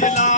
لا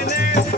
ਜੀ